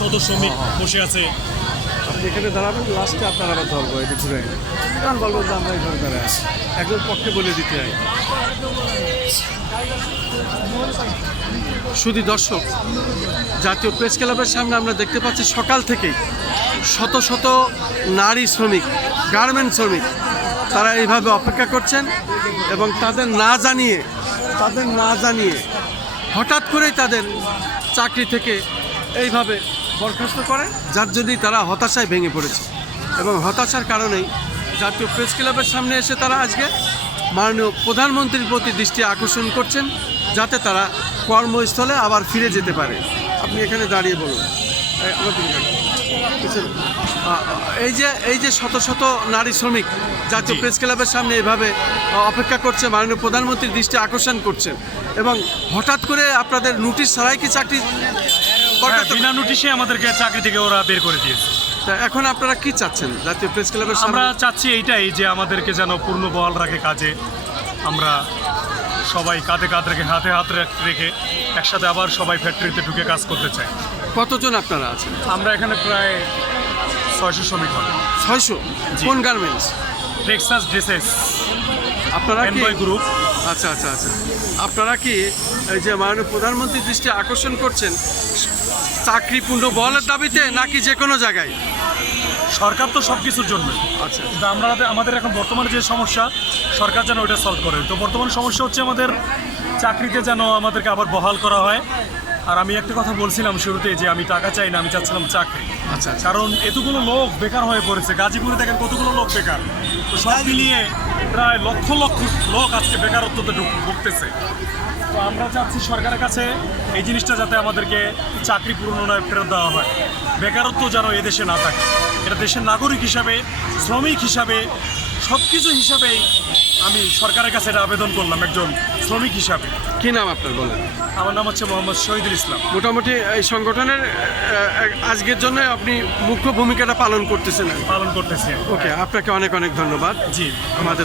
শত শ্রমিক বসে আছে। আপনি এখানে দাঁড়াবেন, লাস্টে আপনার আবার ধরবো, এটা ঘুরে কারণ বলবো যে আমরা এখানে দাঁড়াই আছি, একজন পক্ষে বলে দিতে হয়। শুধু দর্শক, জাতীয় প্রেস ক্লাবের সামনে আমরা দেখতে পাচ্ছি সকাল থেকেই শত শত নারী শ্রমিক, গার্মেন্টস শ্রমিক, তারা এইভাবে অপেক্ষা করছেন এবং তাদের না জানিয়ে হঠাৎ করেই তাদের চাকরি থেকে এইভাবে বরখাস্ত করে, যার জন্যই তারা হতাশায় ভেঙে পড়েছে। এবং হতাশার কারণেই জাতীয় প্রেস ক্লাবের সামনে এসে তারা আজকে মাননীয় প্রধানমন্ত্রীর প্রতি দৃষ্টি আকর্ষণ করছেন, যাতে তারা কর্মস্থলে আবার ফিরে যেতে পারে। আপনি এখানে দাঁড়িয়ে বলুন। এই যে শত শত নারী শ্রমিক জাতীয় প্রেস ক্লাবের সামনে এইভাবে অপেক্ষা করছে, মাননীয় প্রধানমন্ত্রীর দৃষ্টি আকর্ষণ করছেন, এবং হঠাৎ করে আপনাদের নোটিশ ছাড়াই কি চাকরি? বিনা নোটিশে আমাদেরকে চাকরি থেকে ওরা বের করে দিয়েছে। এখন আপনারা কি চাচ্ছেন জাতীয় প্রেস ক্লাবের সামনে? আমরা চাচ্ছি এইটাই যে আমাদেরকে যেন পূর্ণ বহাল রাখে কাজে, আমরা সবাই কাঁধে কাঁধ রেখে হাতে হাত রেখে একসাথে আবার সবাই ফ্যাক্টরিতে ঢুকে কাজ করতে চাই। কতজন আপনারা আছেন? আমরা এখানে প্রায় 600 শ্রমিক হবে। 600? কোন গার্মেন্টস? Texas dresses. আপনারা কি গ্রুপ? আচ্ছা, আপনারা কি এই যে মাননীয় প্রধানমন্ত্রীর দৃষ্টি আকর্ষণ করছেন চাকরি পূর্ণ বহালের দাবিতে, নাকি যে কোনো জায়গায়? সরকার তো সব কিছুর জন্য। আচ্ছা, কিন্তু আমাদের এখন বর্তমানে যে সমস্যা, সরকার যেন ওইটা সলভ করে। তো বর্তমান সমস্যা হচ্ছে আমাদের চাকরিতে যেন আমাদেরকে আবার বহাল করা হয়। আর আমি একটা কথা বলছিলাম শুরুতে যে আমি টাকা চাই না, আমি চাচ্ছিলাম চাকরি। আচ্ছা, কারণ এতগুলো লোক বেকার হয়ে পড়েছে, গাজীপুরে দেখেন কতগুলো লোক বেকার। তো সব মিলিয়ে প্রায় লক্ষ লক্ষ লোক আজকে বেকারত্বতে ভুগতেছে। তো আমরা চাচ্ছি সরকারের কাছে এই জিনিসটা যাতে আমাদেরকে চাকরি পুনরায় ফেরত দেওয়া হয়, বেকারত্ব যেন এদেশে না থাকে। এটা দেশের নাগরিক হিসাবে, শ্রমিক হিসাবে, সব কিছু হিসাবেই আমি সরকারের কাছে এটা আবেদন করলাম একজন শ্রমিক হিসাবে। কি নাম আপনার বলেন? আমার নাম হচ্ছে মোহাম্মদ শহীদুল ইসলাম। মোটামুটি এই সংগঠনের আজকের জন্য আপনি মুখ্য ভূমিকাটা পালন করতেছেন? পালন করতেছি। ওকে, আপনাকে অনেক অনেক ধন্যবাদ। জি, আমাদের